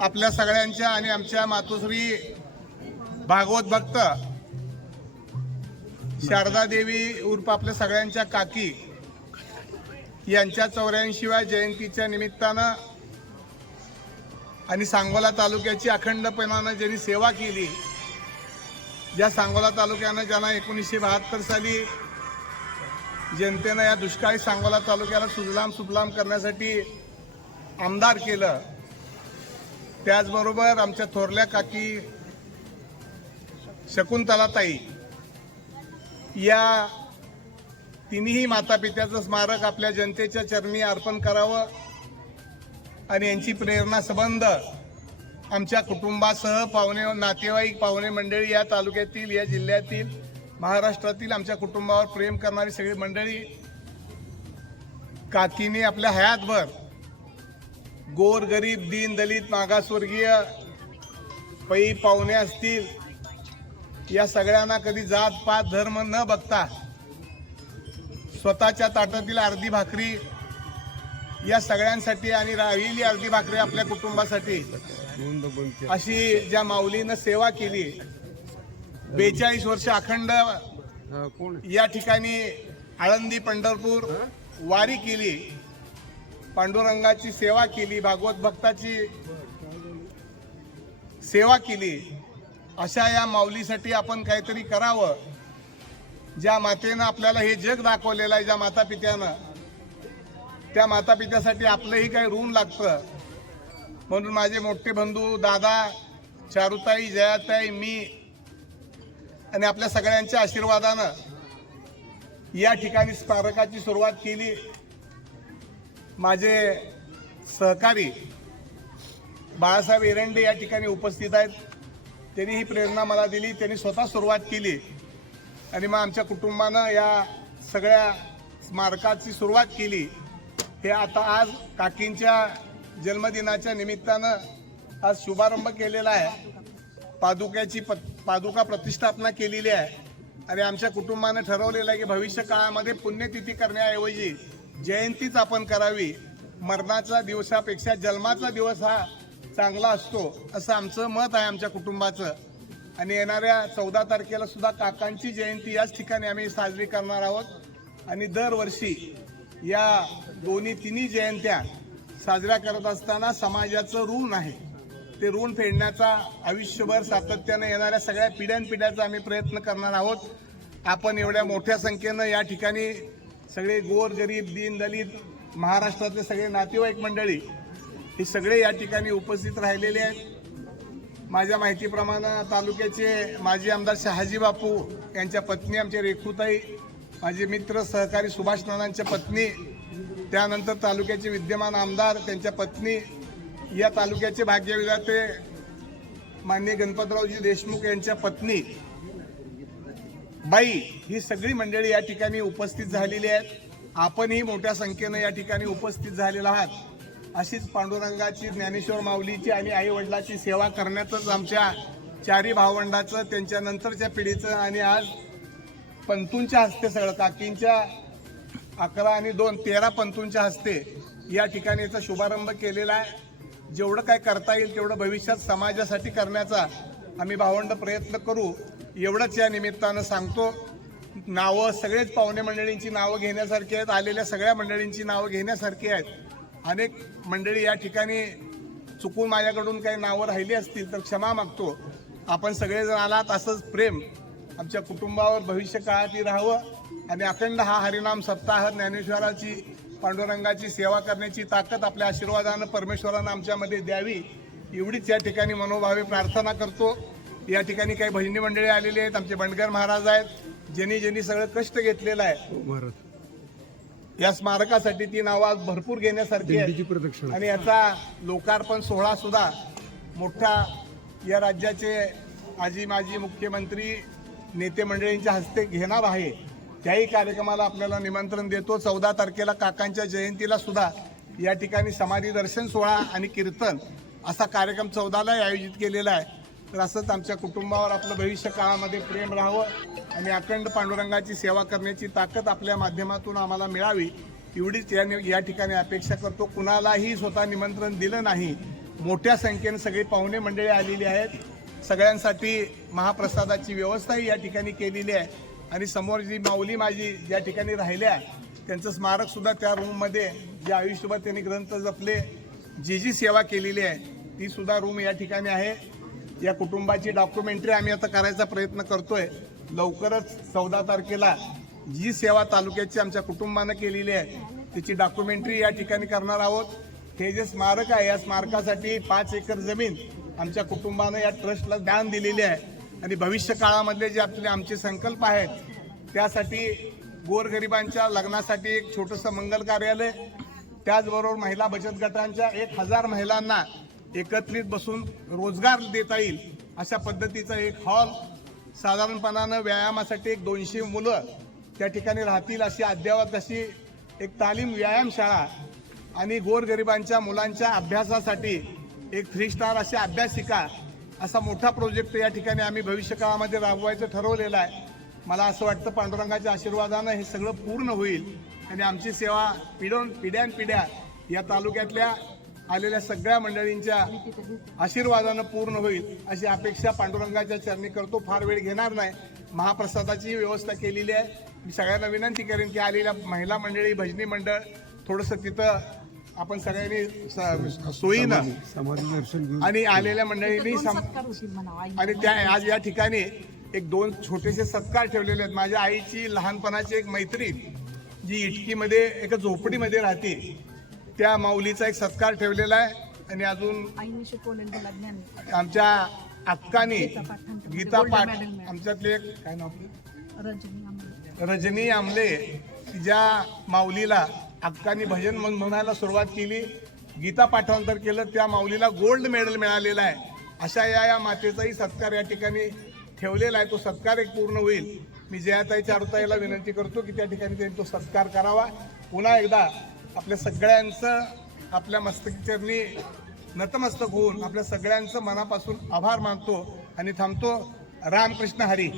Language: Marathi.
आपल्या सगळ्यांच्या आणि आमच्या मातोश्री भागवत भक्त शारदा देवी उर्फ आपल्या सगळ्यांच्या काकी यांच्या 84व्या जयंतीच्या निमित्तानं आणि सांगोला तालुक्याची अखंडपणानं ज्यांनी सेवा केली, ज्या सांगोला तालुक्यानं ज्यांना 1972 साली जनतेनं या दुष्काळी सांगोला तालुक्याला सुजलाम सुफलाम करण्यासाठी आमदार केलं, त्याचबरोबर आमच्या थोरल्या काकी शकुंतलाताई या तिन्ही माता पित्याचं स्मारक आपल्या जनतेच्या चरणी अर्पण करावं आणि यांची प्रेरणा संबंध आमच्या कुटुंबासह पाहुणे नातेवाईक पाहुणे मंडळी या तालुक्यातील या जिल्ह्यातील महाराष्ट्रातील आमच्या कुटुंबावर प्रेम करणारी सगळी मंडळी काकीने आपल्या हयातभर गोर गरीब दीन दलित मागासवर्गीय पै पाहुणे असतील या सगळ्यांना कधी जात पात धर्म न बघता स्वतःच्या ताटातील अर्धी भाकरी या सगळ्यांसाठी आणि राहिलेली अर्धी भाकरी आपल्या कुटुंबासाठी अशी ज्या माऊलीनं सेवा केली, 42 वर्ष अखंड या ठिकाणी आळंदी पंढरपूर वारी केली, पांडुरंगाची सेवा केली, भागवत भक्ताची सेवा केली, अशा या माऊलीसाठी आपण काहीतरी करावं. ज्या मातेनं आपल्याला हे जग दाखवलेलं आहे, ज्या माता पित्यानं, त्या माता पित्यासाठी आपलंही काही ऋण लागतं. म्हणून माझे मोठे बंधू दादा चारुताई जयाताई मी आणि आपल्या सगळ्यांच्या आशीर्वादानं या ठिकाणी स्मारकाची सुरुवात केली. माझे सहकारी बाळासाहेब एरंडे या ठिकाणी उपस्थित आहेत. त्यांनी ही प्रेरणा मला दिली, त्यांनी स्वतः सुरुवात केली आणि मग आमच्या कुटुंबानं या सगळ्या स्मारकाची सुरुवात केली. हे आता आज काकींच्या जन्मदिनाच्या निमित्तानं आज शुभारंभ केलेला आहे. पादुका प्रतिष्ठापना केलेली आहे आणि आमच्या कुटुंबानं ठरवलेलं आहे की भविष्य काळामध्ये पुण्यतिथी करण्याऐवजी जयंतीच आपण करावी. मरणाचा दिवसापेक्षा जन्माचा दिवस हा चांगला असतो असं आमचं मत आहे आमच्या कुटुंबाचं. आणि येणाऱ्या 14 तारखेला सुद्धा काकांची जयंती याच ठिकाणी आम्ही साजरी करणार आहोत. आणि दरवर्षी या तिन्ही जयंत्या साजऱ्या करत असताना समाजाचं ऋण आहे, ते ऋण फेडण्याचा आयुष्यभर सातत्याने येणाऱ्या सगळ्या पिढ्यानपिढ्याचा आम्ही प्रयत्न करणार आहोत. आपण एवढ्या मोठ्या संख्येनं या ठिकाणी सगळे गोर गरीब दीन दलित महाराष्ट्रातले सगळे नातेवाईक मंडळी हे सगळे या ठिकाणी उपस्थित राहिलेले आहेत. माझ्या माहितीप्रमाणे तालुक्याचे माजी आमदार शहाजी बापू यांच्या पत्नी आमचे रेखुताई, माझे मित्र सहकारी सुभाष नानांच्या पत्नी, त्यानंतर तालुक्याचे विद्यमान आमदार त्यांच्या पत्नी, या तालुक्याचे भाग्यविधाते माननीय गणपतरावजी देशमुख यांच्या पत्नी बाई, ही सगळी मंडळी या ठिकाणी उपस्थित झालेली आहेत. आपणही मोठ्या संख्येनं या ठिकाणी उपस्थित झालेला आहात. अशीच पांडुरंगाची ज्ञानेश्वर माऊलीची आणि आई वडिलाची सेवा करण्यातच आमच्या चारी भावंडाचं त्यांच्या नंतरच्या पिढीचं आणि आज पंतूंच्या हस्ते सगळं काकींच्या 11 आणि 2 13 पंतूंच्या हस्ते या ठिकाणी याचा शुभारंभ केलेला आहे. जेवढं काय करता येईल तेवढं भविष्यात समाजासाठी करण्याचा आम्ही भावंड प्रयत्न करू एवढंच या निमित्तानं सांगतो. नावं सगळेच पाहुणे मंडळींची नावं घेण्यासारखी आहेत, आलेल्या सगळ्या मंडळींची नावं घेण्यासारखी आहेत. अनेक मंडळी या ठिकाणी चुकून माझ्याकडून काही नावं राहिली असतील तर क्षमा मागतो. आपण सगळेजण आलात असंच प्रेम आमच्या कुटुंबावर भविष्य काळातही राहावं आणि अखंड हा हरिनाम सप्ताह ज्ञानेश्वराची पांडुरंगाची सेवा करण्याची ताकद आपल्या आशीर्वादानं परमेश्वरानं आमच्यामध्ये द्यावी एवढीच या ठिकाणी मनोभावे प्रार्थना करतो. या ठिकाणी काही भजनी मंडळी आलेली आहेत, आमचे बंडगर महाराज आहेत, ज्यांनी सगळं कष्ट घेतलेलं आहे या स्मारकासाठी. ती नावं आज भरपूर घेण्यासारखी आहे आणि याचा लोकार्पण सोहळा सुद्धा मोठा या राज्याचे आजी माजी मुख्यमंत्री नेते मंडळींच्या हस्ते घेणार आहे. त्याही कार्यक्रमाला आपल्याला निमंत्रण देतो. 14 तारखेला काकांच्या जयंतीला सुद्धा या ठिकाणी समाधी दर्शन सोहळा आणि कीर्तन असा कार्यक्रम 14ला आयोजित केलेला आहे. तर असंच आमच्या कुटुंबावर आपलं भविष्य काळामध्ये प्रेम राहावं आणि अखंड पांडुरंगाची सेवा करण्याची ताकद आपल्या माध्यमातून आम्हाला मिळावी एवढीच या ठिकाणी अपेक्षा करतो. कुणालाही स्वतः निमंत्रण दिलं नाही मोठ्या संख्येने सगळी पाहुणे मंडळी आलेली आहेत। सगळ्यांसाठी महाप्रसादाची व्यवस्थाही या ठिकाणी केलेली आहे आणि समोर जी माऊली माझी ज्या ठिकाणी राहिल्या त्यांचं स्मारक सुद्धा त्या रूममध्ये, जे आयुष्यभर त्यांनी ग्रंथ जपले, जी सेवा केलेली आहे ती सुद्धा रूम या ठिकाणी आहे। या कुटुंबाची डॉक्युमेंटरी आम्ही आता करायचा प्रयत्न करतोय। लवकरच 14 तारखेला जी सेवा तालुक्याची आमच्या कुटुंबानं केलेली आहे त्याची डॉक्युमेंटरी या ठिकाणी करणार आहोत। हे जे स्मारक आहे या स्मारकासाठी 5 एकर जमीन आमच्या कुटुंबानं या ट्रस्टला दान दिलेली आहे आणि भविष्य काळामधले जे आमचे संकल्प आहेत त्यासाठी गोरगरिबांच्या लग्नासाठी एक छोटंसं मंगल कार्यालय, त्याचबरोबर महिला बचत गटांच्या 1000 महिलांना एकत्रित बसून रोजगार देता येईल अशा पद्धतीचा एक हॉल, साधारणपणानं व्यायामासाठी एक 200 मुलं त्या ठिकाणी राहतील अशी अद्ययावत अशी एक तालीम व्यायामशाळा आणि गोरगरिबांच्या मुलांच्या अभ्यासासाठी एक 3 स्टार अशी अभ्यासिका असा मोठा प्रोजेक्ट या ठिकाणी आम्ही भविष्यकाळामध्ये राबवायचं ठरवलेलं आहे। मला असं वाटतं पांडुरंगाच्या आशीर्वादानं हे सगळं पूर्ण होईल आणि आमची सेवा पिढ्यानपिढ्या या तालुक्यातल्या आलेल्या सगळ्या मंडळींच्या आशीर्वादानं पूर्ण होईल अशी अपेक्षा पांडुरंगाच्या चरणी करतो। फार वेळ घेणार नाही। महाप्रसादाची व्यवस्था केलेली आहे। मी सगळ्यांना विनंती करेन की आलेल्या महिला मंडळी, भजनी मंडळ थोडंसं तिथं आपण सगळ्यांनी सोयीनं आणि आलेल्या मंडळींनी आणि त्या आज या ठिकाणी एक 2 छोटेसे सत्कार ठेवलेले आहेत। माझ्या आईची लहानपणाची एक मैत्रीण जी इटकीमध्ये एका झोपडीमध्ये राहते त्या माऊलीचा एक सत्कार ठेवलेला आहे आणि अजून आमच्या अक्कानी गीता पाठ आमच्यातले एक काय नाव रजनी आमले ज्या माऊलीला अक्कानी भजन म्हणायला सुरुवात केली, गीता पाठांतर केलं, त्या माऊलीला गोल्ड मेडल मिळालेलं आहे। अशा या मातेचाही सत्कार या ठिकाणी ठेवलेला आहे। तो सत्कार एक पूर्ण होईल। मी जयाताई चारुताईला विनंती करतो की त्या ठिकाणी त्यांनी तो सत्कार करावा। पुन्हा एकदा आपल्या सगळ्यांचं आपल्या मस्तकीचरणी नतमस्तक होऊन आपल्या सगळ्यांचं मनापासून आभार मानतो आणि थांबतो। रामकृष्ण हरी।